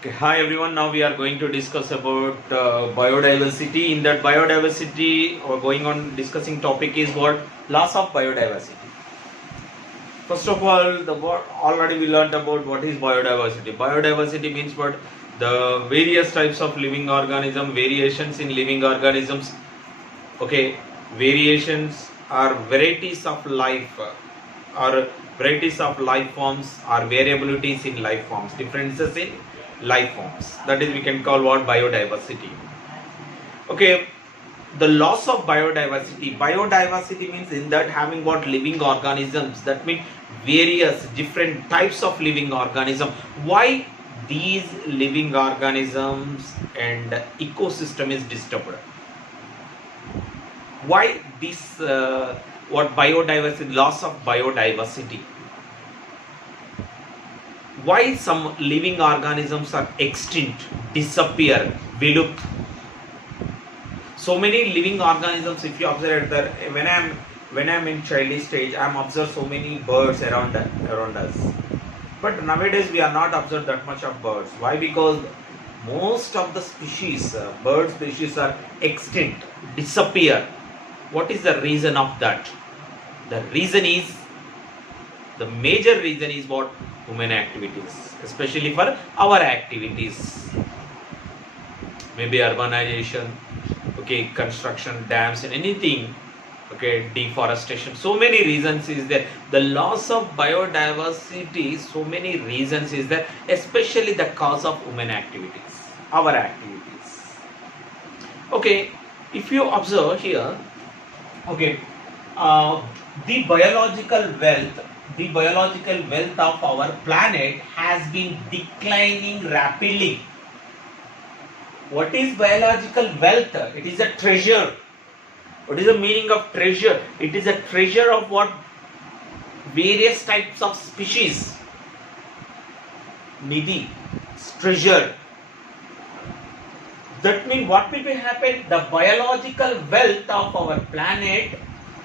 Okay, hi everyone. Now we are going to discuss about biodiversity. In that biodiversity, or going on discussing topic is what loss of biodiversity. First of all, the word already we learned about what is biodiversity. Biodiversity means what the various types of living organism, variations in living organisms. Okay, variations are varieties of life, or varieties of life forms, or variabilities in life forms, differences in life forms. That is, we can call what biodiversity. Okay, the loss of biodiversity. Biodiversity means in that having what living organisms. That means various different types of living organism. Why these living organisms and ecosystem is disturbed? Why this what biodiversity, loss of biodiversity? Why some living organisms are extinct, disappear, vilupt? So many living organisms, if you observe that when I'm in childish stage, I'm observed so many birds around us. But nowadays we are not observed that much of birds. Why? Because most of the species, bird species are extinct, disappear. What is the reason of that? The reason is, the major reason is what? Human activities, especially for our activities. Maybe urbanization, okay, construction, dams and anything, okay, deforestation. So many reasons is there. The loss of biodiversity, so many reasons is there, especially the cause of human activities, our activities. Okay, if you observe here, okay, the biological wealth of our planet has been declining rapidly. What is biological wealth? It is a treasure. What is the meaning of treasure? It is a treasure of what? Various types of species. Nidhi, treasure. That means what will happen? The biological wealth of our planet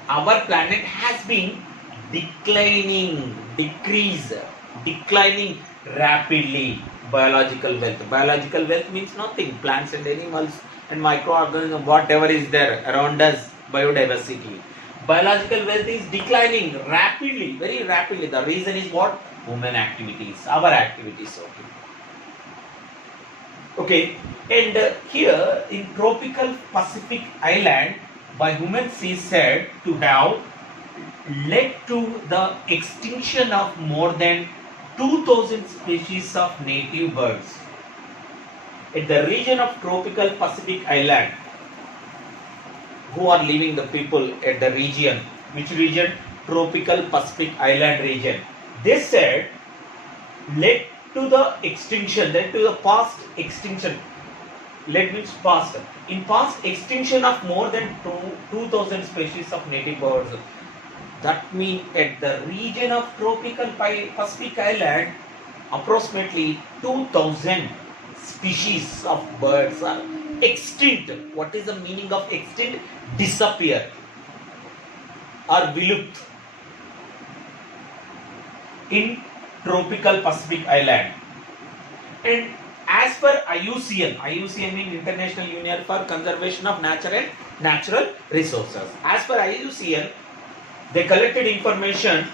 has been declining rapidly. Biological wealth means nothing. Plants and animals and microorganisms, whatever is there around us, biodiversity. Biological wealth is declining rapidly, very rapidly. The reason is what? Human activities, our activities. Okay, and here in tropical Pacific island, by humans is said to have led to the extinction of more than 2000 species of native birds. In the region of tropical Pacific island, who are living, the people at the region, which region? Tropical Pacific island region. They said led to the extinction, led to the past extinction. Led means past. In past extinction of more than 2000 species of native birds. That means at the region of tropical Pacific island, approximately 2000 species of birds are extinct. What is the meaning of extinct? Disappear or vilupt in tropical Pacific island. And as per IUCN means International Union for Conservation of Natural Resources. As per IUCN, they collected information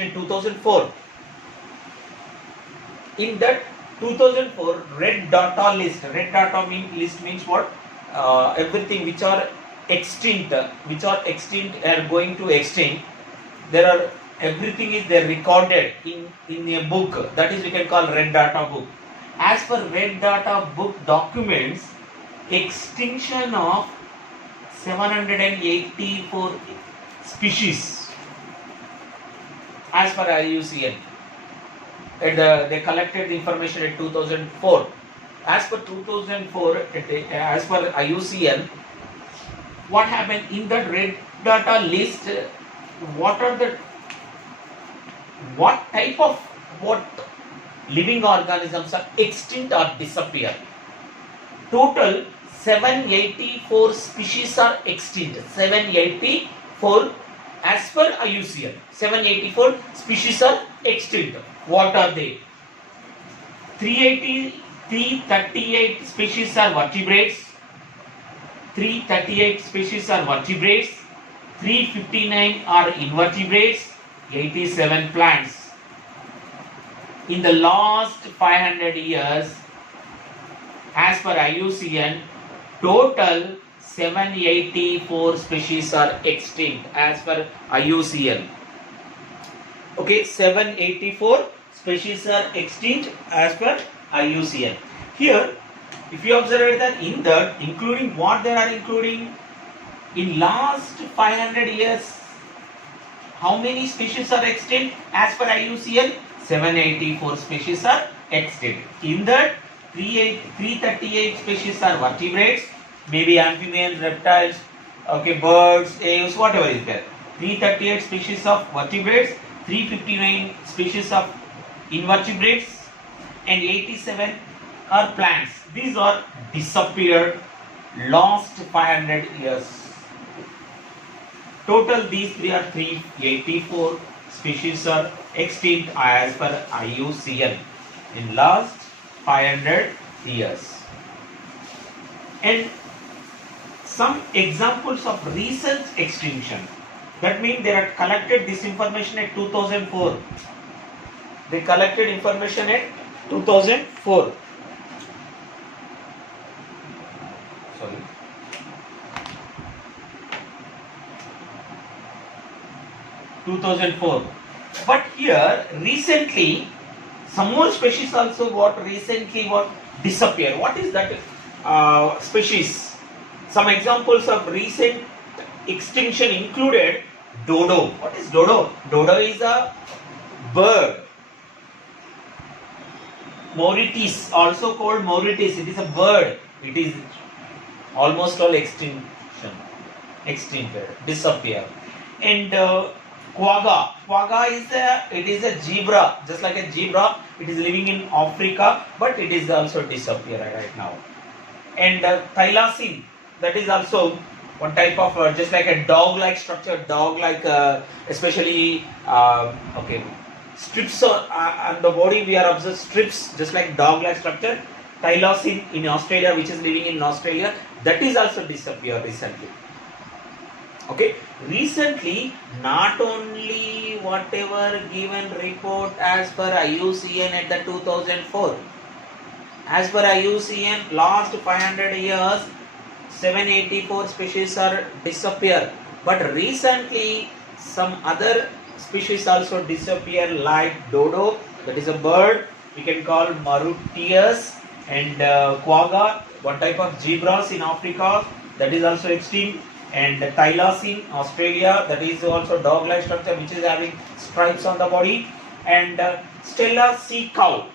in 2004. In that 2004 red data list means what? Everything which are extinct are going to extinct. There are, everything is there recorded in a book, that is we can call red data book. As per red data book documents, extinction of 784 species as per IUCN, and they collected the information in 2004. As per 2004, as per IUCN, what happened in that red data list? What type of living organisms are extinct or disappear? Total 784 species are extinct. 784 as per IUCN. 784 species are extinct. What are they? 338 species are vertebrates. 338 species are vertebrates. 359 are invertebrates. 87 plants. In the last 500 years, as per IUCN, total 784 species are extinct as per IUCN. Okay, 784 species are extinct as per IUCN. Here, if you observe that in that, including what they are including, in last 500 years, how many species are extinct as per IUCN? 784 species are extinct. In that, 338 species are vertebrates, maybe amphibians, reptiles, okay, birds, aves, whatever is there. 338 species of vertebrates, 359 species of invertebrates, and 87 are plants. These are disappeared last 500 years. Total these three are 384 species are extinct as per IUCN in last 500 years. And some examples of recent extinction. That means they had collected this information at 2004. They collected information at 2004. Sorry. 2004. But here recently some more species also recently disappear. What is that species? Some examples of recent extinction included dodo. What is dodo? Dodo is a bird. Mauritius, also called Mauritius, it is a bird. It is almost all extincted, disappear. And quagga. Quagga is a zebra, just like a zebra. It is living in Africa, but it is also disappearing right now. And thylacine, that is also one type of just like a dog-like structure, especially strips on the body. We are observed strips, just like dog-like structure. Thylacine in Australia, which is living in Australia, that is also disappeared recently. Okay, recently not only whatever given report as per IUCN at the 2004, as per IUCN last 500 years 784 species are disappear, but recently some other species also disappear like dodo, that is a bird, we can call Mauritius, and quagga, one type of zebras in Africa, that is also extinct. And thylacine, Australia, that is also dog-like structure which is having stripes on the body. And Stella sea cow,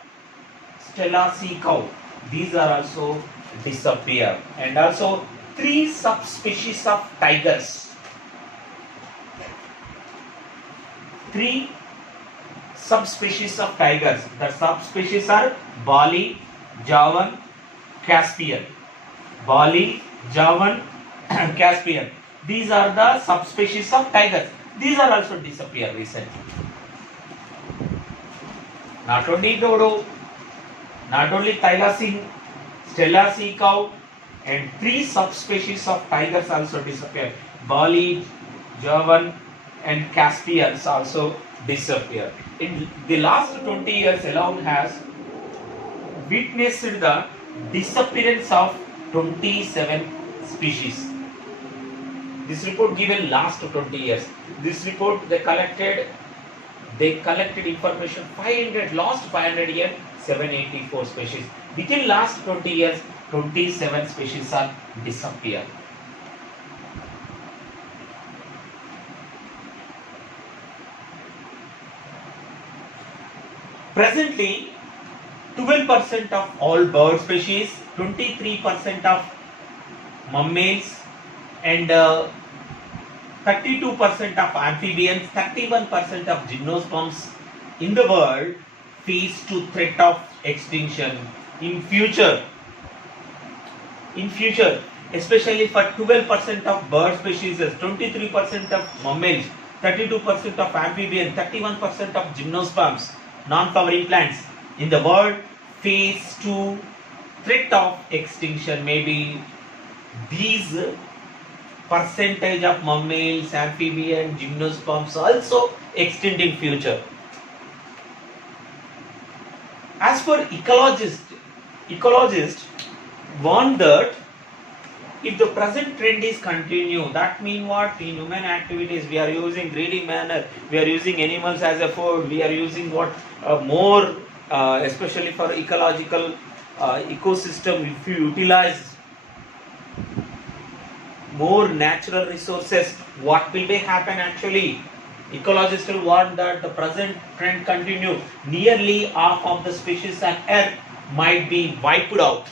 these are also disappear. And also 3 subspecies of tigers. 3 subspecies of tigers. The subspecies are Bali, Javan, Caspian. Bali, Javan, Caspian. These are the subspecies of tigers. These are also disappeared recently. Not only dodo, not only thylacine, Stella sea cow, and 3 subspecies of tigers also disappeared. Bali, Javan, and Caspians also disappeared. In the last 20 years alone has witnessed the disappearance of 27 species. This report given last 20 years. This report they collected information last 500 years 784 species. Within last 20 years 27 species are disappeared. Presently 12% of all bird species, 23% of mammals, and 32% of amphibians, 31% of gymnosperms in the world face to threat of extinction in future. Especially for 12% of bird species, 23% of mammals, 32% of amphibian, 31% of gymnosperms, non-flowering plants in the world face to threat of extinction. Maybe these percentage of mammals, amphibian, gymnosperms also extinct in future. As for ecologists warn that if the present trend is continue, that means what? In human activities, we are using greedy manner, we are using animals as a food, we are using what more, especially for ecological ecosystem, if you utilize more natural resources, what will be happen actually? Ecologists will warn that the present trend continue, nearly half of the species on earth might be wiped out,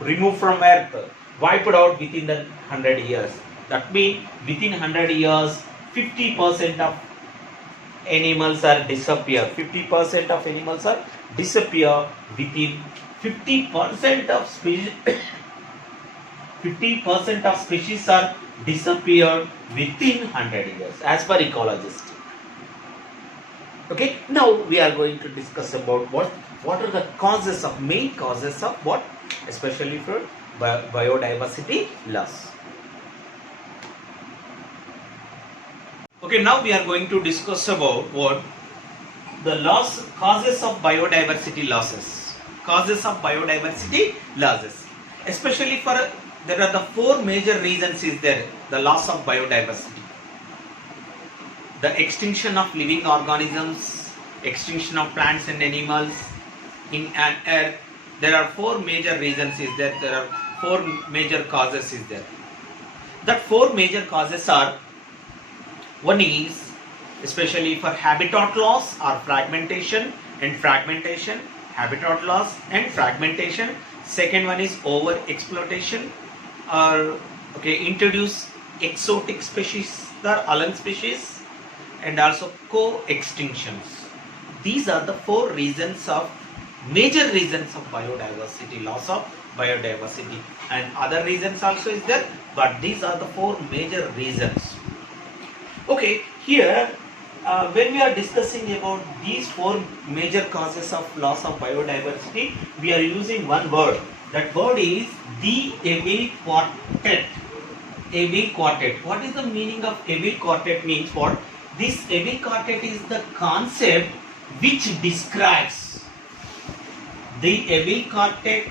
removed from earth, wiped out within the 100 years. That means within 100 years 50% of animals are disappear. 50% of animals are disappear within 50% of species 50% of species are disappeared within 100 years as per ecologists. Okay, now we are going to discuss about what are the causes of, main causes of what, especially for biodiversity loss. Okay, now we are going to discuss about what the causes of biodiversity losses. Causes of biodiversity losses, especially for there are the four major reasons is there the loss of biodiversity. The extinction of living organisms, extinction of plants and animals in an earth. There are four major reasons is there. There are four major causes is there. That four major causes are, one is especially for habitat loss or fragmentation and fragmentation, habitat loss and fragmentation. Second one is over exploitation or introduce exotic species, the alien species, and also co-extinctions. These are the four reasons of major reasons of biodiversity, loss of biodiversity, and other reasons also is there, but these are the four major reasons. Okay, here when we are discussing about these four major causes of loss of biodiversity, we are using one word. That word is the Abel quartet. Abel quartet. What is the meaning of Abel quartet? Means what? This Abel quartet is the concept which describes the Abel quartet.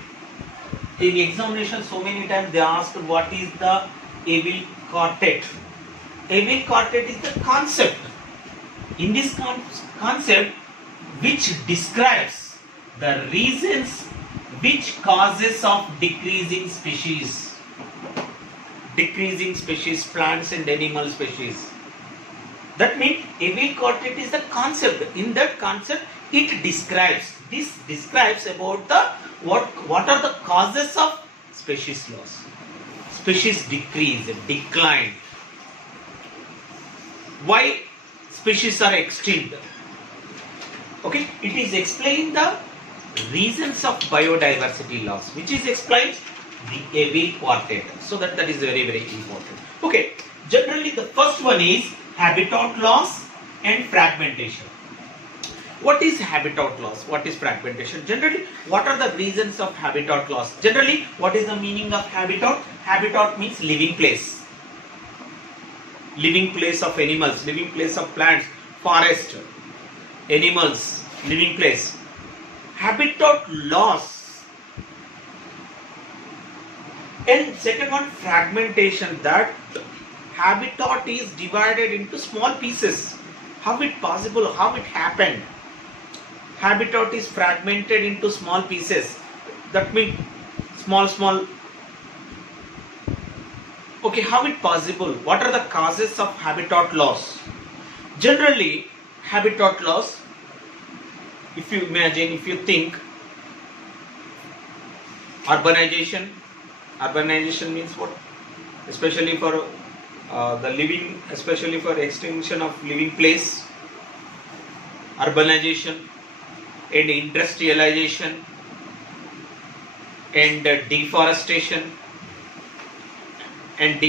In examination, so many times they asked what is the Abel quartet. Abel quartet is the concept. In this concept, which describes the reasons which causes of decreasing species, plants and animal species. That means Abel quartet is the concept. In that concept, it describes. This describes about the what are the causes of species loss, species decline. Why species are extinct? Okay, it is explaining the reasons of biodiversity loss, which is explained the Abel quartet. So that is very, very important. Okay, generally the first one is habitat loss and fragmentation. What is habitat loss? What is fragmentation? Generally, what are the reasons of habitat loss? Generally, what is the meaning of habitat? Habitat means living place. Living place of animals, living place of plants, forest, animals, living place. Habitat loss. And second one, fragmentation. That habitat is divided into small pieces. How it possible? How it happened? Habitat is fragmented into small pieces. That means small. Okay, how it possible? What are the causes of habitat loss? Generally, habitat loss, if you imagine, if you think, urbanization means what? Especially for the living, especially for extinction of living place, urbanization and industrialization and deforestation and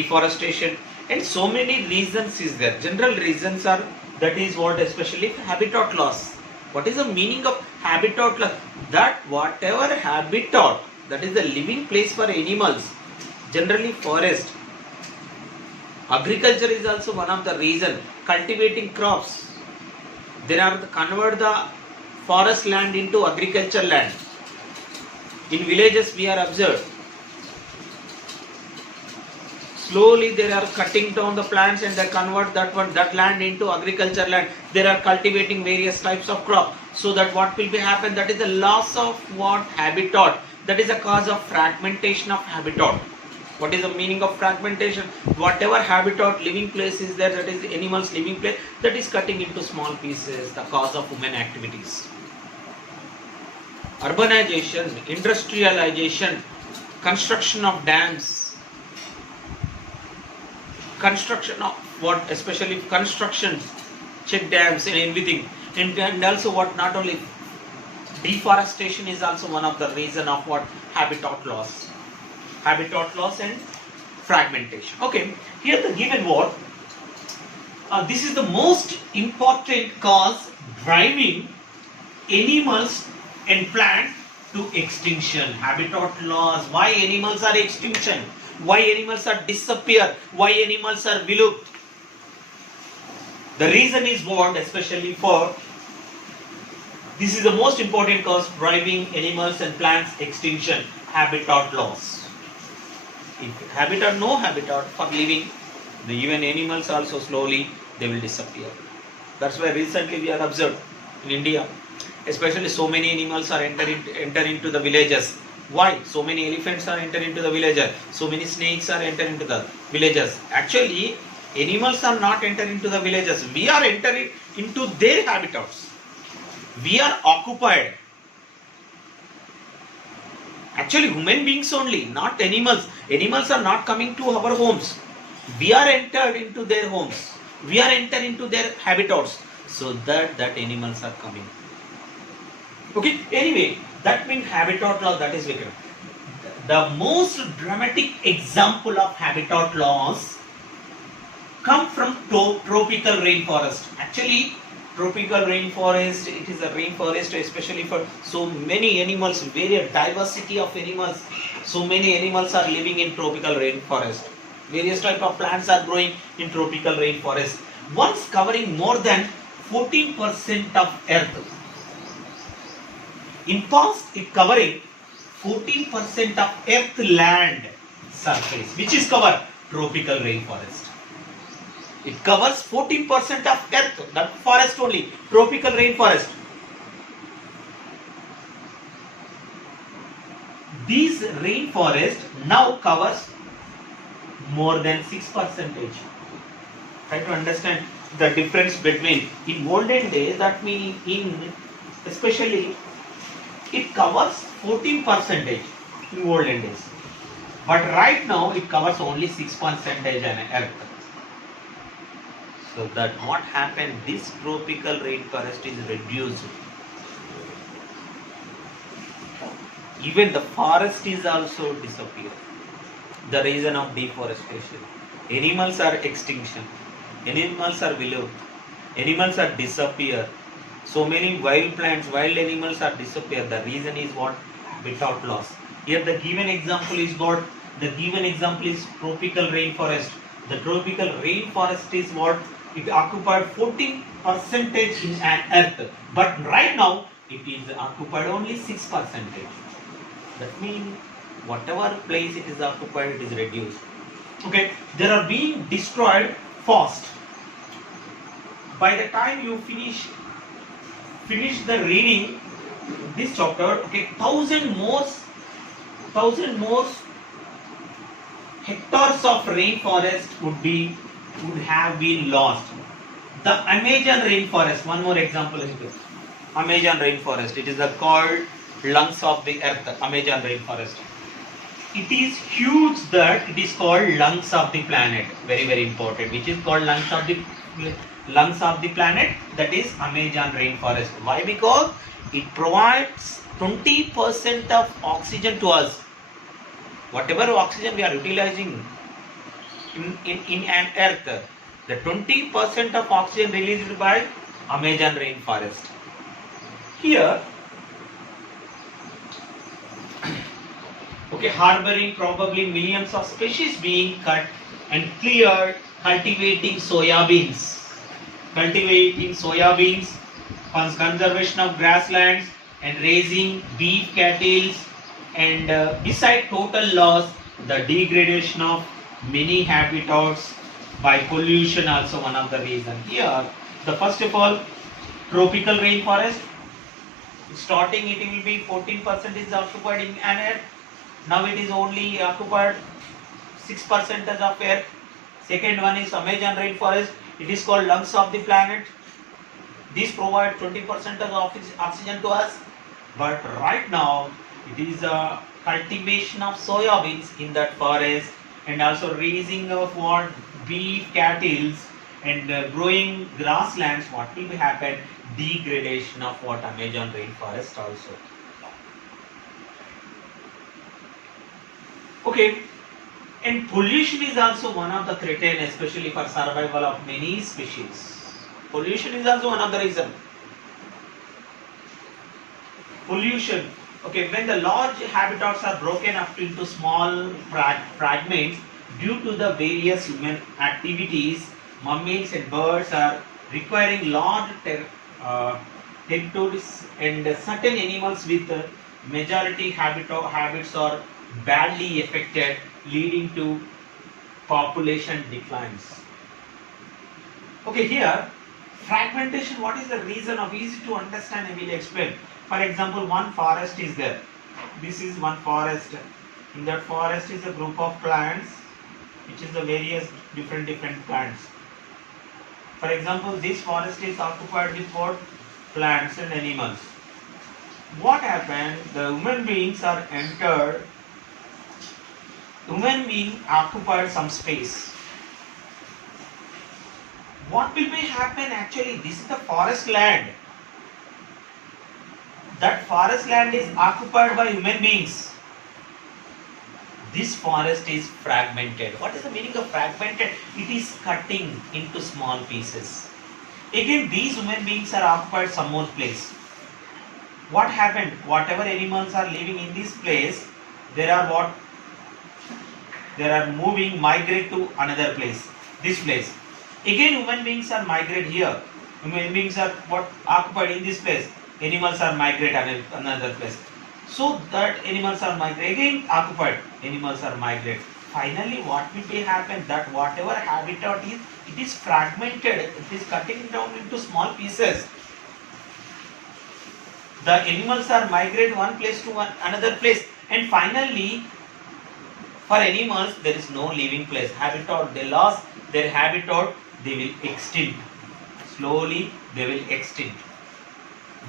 And so many reasons is there. General reasons are, that is what, especially habitat loss. What is the meaning of habitat loss? That whatever habitat, that is the living place for animals, generally forest. Agriculture is also one of the reason. Cultivating crops. There are convert the forest land into agriculture land. In villages we are observed. Slowly they are cutting down the plants and they convert that land into agriculture land. They are cultivating various types of crop. So that what will be happen? That is the loss of what? Habitat. That is a cause of fragmentation of habitat. What is the meaning of fragmentation? Whatever habitat, living place is there, that is animals living place, that is cutting into small pieces, the cause of human activities. Urbanization, industrialization, construction of dams, construction of what, especially constructions, check dams and everything, and also what, not only deforestation is also one of the reason of what, habitat loss and fragmentation. Okay, here the given word, this is the most important cause driving animals and plants to extinction. Habitat loss. Why animals are extinction? Why animals are disappear? Why animals are vilupt? The reason is what, especially for, this is the most important cause driving animals and plants extinction, habitat loss. If habitat, no habitat for living, the even animals also slowly they will disappear. That's why recently we are observed in India, especially so many animals are enter into the villages. Why? So many elephants are enter into the villages. So many snakes are enter into the villages. Actually, animals are not enter into the villages. We are entering into their habitats. We are occupied. Actually, human beings only, not animals. Animals are not coming to our homes. We are entered into their homes. We are entered into their habitats. So that animals are coming. Okay, anyway, that means habitat loss, that is wicked. The most dramatic example of habitat loss come from tropical rainforest. Actually, tropical rainforest, it is a rainforest especially for so many animals, various diversity of animals. So many animals are living in tropical rainforest. Various type of plants are growing in tropical rainforest. Once covering more than 14% of earth. In past, it covering 14% of earth land surface, which is covered tropical rainforest. It covers 14% of earth, that forest only, tropical rainforest. These rainforest now covers more than 6%. Try to understand the difference between, in olden days, that means in, especially, it covers 14% in olden days. But right now, it covers only 6% on earth. So that what happened, this tropical rainforest is reduced. Even the forest is also disappeared. The reason of deforestation. Animals are extinction. Animals are below. Animals are disappear. So many wild plants, wild animals are disappear. The reason is what? Habitat loss. Here the given example is what? The given example is tropical rainforest. The tropical rainforest is what? It occupied 14% in an earth. But right now, it is occupied only 6%. That means whatever place it is occupied, it is reduced. Okay, they are being destroyed fast. By the time you finish the reading this chapter, okay, 1,000 more hectares of rainforest would have been lost. The Amazon rainforest, one more example is this. Amazon rainforest, it is called lungs of the earth, Amazon rainforest. It is huge that it is called lungs of the planet. Very, very important. Which is called lungs of the planet, that is Amazon rainforest. Why? Because it provides 20% of oxygen to us. Whatever oxygen we are utilizing, in an earth, the 20% of oxygen released by Amazon rainforest. Here, okay, harboring probably millions of species being cut and cleared, cultivating soybeans, conservation of grasslands, and raising beef cattle, and beside total loss, the degradation of many habitats by pollution also one of the reason. Here, the first of all, tropical rainforest. Starting it will be 14% is occupied in an air. Now it is only occupied 6% of air. Second one is Amazon rainforest. It is called lungs of the planet. These provide 20% of oxygen to us. But right now it is a cultivation of soybeans in that forest, and also raising of what beef cattle and growing grasslands. What will be happen? Degradation of what Amazon rainforest also. Okay, and pollution is also one of the threat, especially for survival of many species. Pollution is also one of the reason. Pollution. Okay, when the large habitats are broken up into small fragments due to the various human activities, mammals and birds are requiring large territories, and certain animals with majority habits are badly affected, leading to population declines. Okay, here fragmentation. What is the reason of? Easy to understand, I will explain. For example, one forest is there. This is one forest. In that forest is a group of plants, which is the various different plants. For example, this forest is occupied with what? Plants and animals. What happened? The human beings are entered. Human being occupied some space. What will be happen actually? This is the forest land. That forest land is occupied by human beings. This forest is fragmented. What is the meaning of fragmented? It is cutting into small pieces. Again, these human beings are occupied some more place. What happened? Whatever animals are living in this place, there are what? There are moving, migrate to another place. This place. Again, human beings are migrate here. Human beings are what? Occupied in this place. Animals are migrate another place. So that animals are migrate, again occupied, animals are migrate. Finally, what will be happen? That whatever habitat is, it is fragmented. It is cutting down into small pieces. The animals are migrate one place to another place, and finally, for animals there is no living place. Habitat, they lost their habitat. They will extinct. Slowly, they will extinct.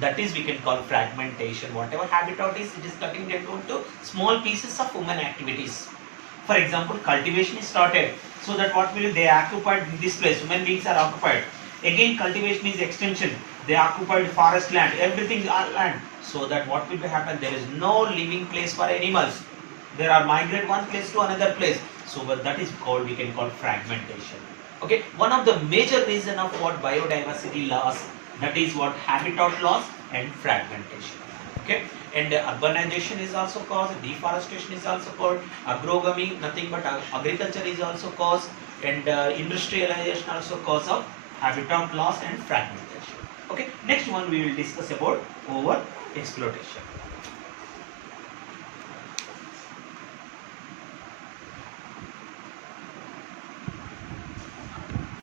That is we can call fragmentation. Whatever habitat is, it is cutting down into small pieces of human activities. For example, cultivation is started, so that what will they occupied this place? Human beings are occupied. Again, cultivation is extension. They occupied forest land, everything land. So that what will happen? There is no living place for animals. There are migrate one place to another place. So that is called, we can call fragmentation. Okay, one of the major reason of what biodiversity loss, that is what habitat loss and fragmentation. Okay, and urbanization is also caused, deforestation is also caused, agrogamy, nothing but agriculture is also caused, and industrialization also cause of habitat loss and fragmentation. Okay, next one we will discuss about over exploitation.